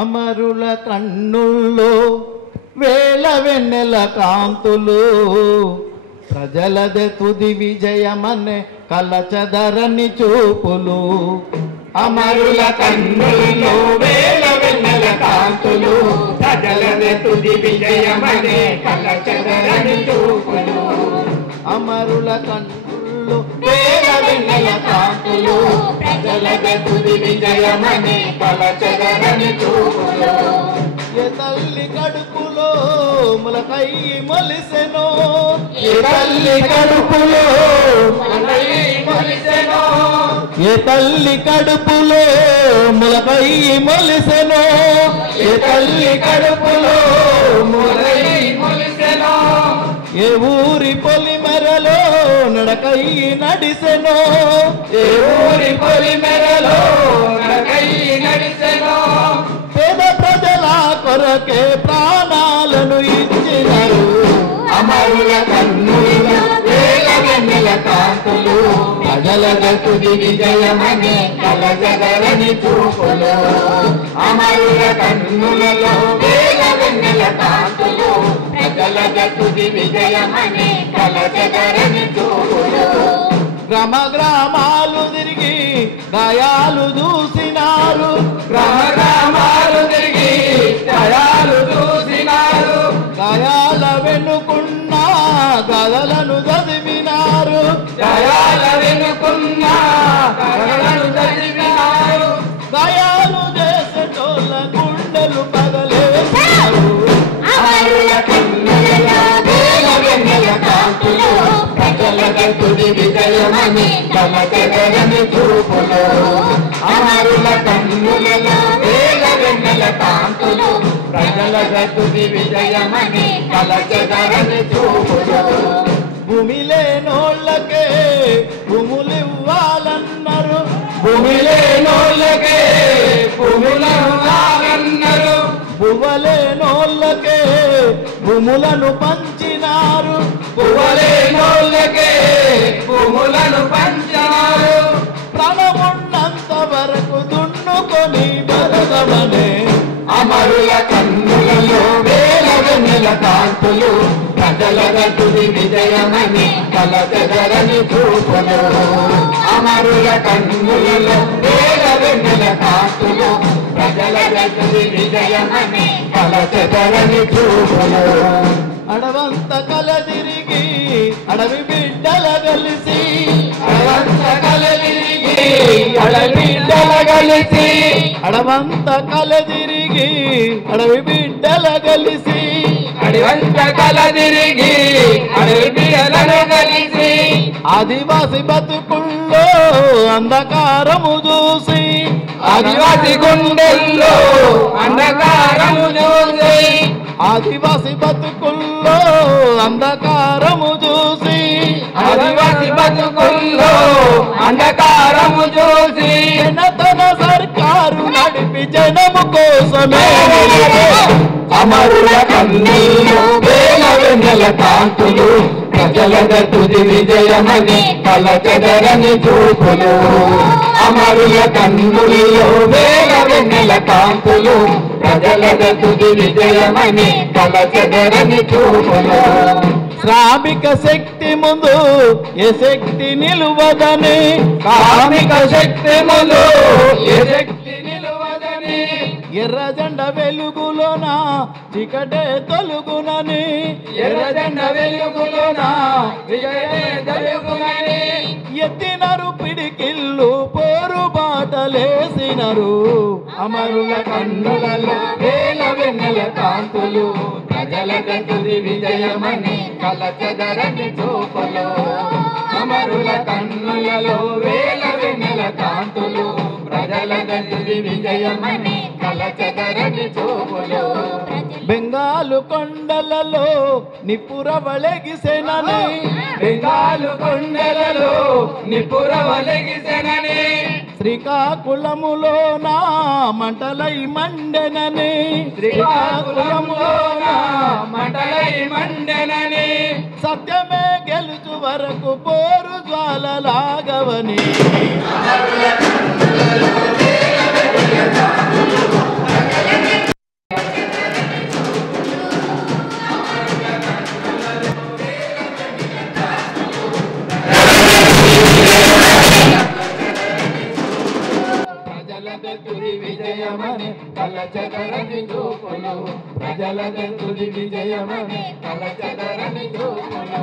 అమరుల కన్నుల్లో వేల వెన్నెల కాంతులు ప్రజలదే తుది విజయమనే కలచదరని చూపులు. అమరుల కన్నుల్లో వేల వెన్నెల కాంతులు ప్రజలదే తుది విజయమనే కలచదరని చూపులు. అమరుల కన్నుల్లో వేల వెన్నెల కాంతులు ప్రజలదే తుది విజయమనే కలచదరని చూపులు. ఏ తల్లి కడుపులో ములకై మొలిసెనో, ఏ తల్లి కడుపులో ములకై మొలిసెనో, ఏ తల్లి కడుపులో ములకై మొలిసెనో, ఏ తల్లి కడుపులో ములకై మొలిసెనో, ఏ ఊరి పొలిమెరలో నడకై నడిసెనో, ఏ ఊరి పొలిమెరలో నడకై నడిసెనో, పేద ప్రజల కొరకే ప్రాణాలను ఇచ్చినారు. అమరుల కన్నుల వేల వెన్నెల కాంతులు ప్రజలదే తుది విజయమనే కలచదరని చూపులు. అమరుల కన్నులలో వేల వెన్నెల కాంతులు ప్రజలదే తుది విజయమనే కలచదరని చూపులు. గ్రామ గ్రామాలు తిరిగి గాయాలు చూసినారు, గ్రామ గ్రామాలు తిరిగి గాయాలు చూసినారు, గాయాల వెనుకున్న గాథలను చదివినారు, గాయాల వెనుకున్న గాథలను చదివినారు, గాయాలు చేసేటోళ్ళ గుండెలు పగలేసినారు. అమరుల కన్నులలో వేల వెన్నెల కాంతులు ప్రజలదే తుది విజయమని కలచదరని చూపులు. అమరుల కన్నులలో వేల వెన్నెల కాంతులు ప్రజలదే తుది విజయమని కలచదరని చూపులు. భూమి లేనోళ్ళకే భూములు ఇవ్వాలన్నారు, భూమి లేనోళ్ళకే భూములు ఇవ్వాలన్నారు, భూవలేనోళ్ళకే భూములను పంచినారు, భూవలేనోళ్ళకే భూములను పంచినారు, ప్రాణమున్నంత వరకు దున్నుకొని బతకమనే. అమరుల కన్నులలో వేల వెన్నెల కాంతులు ప్రజలదే తుది విజయమని కలచదరని చూపులు. అమరుల కన్నులలో వేల వెన్నెల కాంతులు ప్రజలదే తుది విజయమని కలచదరని చూపులు. అడవంత కలదిరిగి అడవి బిడ్డల కలిసి, అడవంత కలదిరిగి అడవి బిడ్డల కలిసి, అడవంత కలదిరిగి అడవి బిడ్డల కలిసి, అడవంత కలదిరిగి అడవి బిడ్డల కలిసి, ఆదివాసి బతుకుల్లో అంధకారము చూసి, ఆదివాసి గుండెల్లో అంధకారము చూసి, ఆదివాసి బతుకుల్లో అంధకారము చూసి, ఆదివాసి బతుకుల్లో అంధకారము చూసి, జనతన సర్కారు నడిపి జనము కోసమే. అమరుల కన్నుల్లో వేల వెన్నెల కాంతులు ప్రజలదే తుది విజయమని కలచదరని చూపులు. అమరుల కన్నుల్లో వేల వెన్నెల కాంతులు ప్రజలదే తుది విజయమని కలచదరని చూపులు. శ్రామిక శక్తి ముందు ఏ శక్తి నిలువదని, శ్రామిక శక్తి ముందు ఏ శక్తి నిలువదని, ఎర్ర జెండ వెలుగులోన చీకటే తొలుగునని, ఎర్ర జెండ వెలుగులోన విజయమే తొలుగునని, ఎత్తినరు పిడికిళ్ళు పోరు బాటలేసినరు. అమరుల కన్నులలో వేల వెన్నెల కాంతులు ప్రజలదే తుది విజయమని కలచదరని చూపులు. అమరుల కన్నులలో వేల వెన్నెల కాంతులు ప్రజలదే తుది విజయమని కలచదరని చూపులు. బెంగాలు కొండలలో నిపురవలెగిసెనని, బెంగాలు కొండలలో నిపురవలెగిసెనని, శ్రీకాకుళములోన మంటలై మండెనని, శ్రీకాకుళములోన మంటలై మండెనని, సత్యమే గెలుచు వరకు పోరు జ్వాలలాగవని. అమరుల కన్నులలో వేల వెన్నెల కాంతులు ప్రజలదే కలచదరని చూపులు ప్రజల తుది విజయమని కలచదరని చూపులు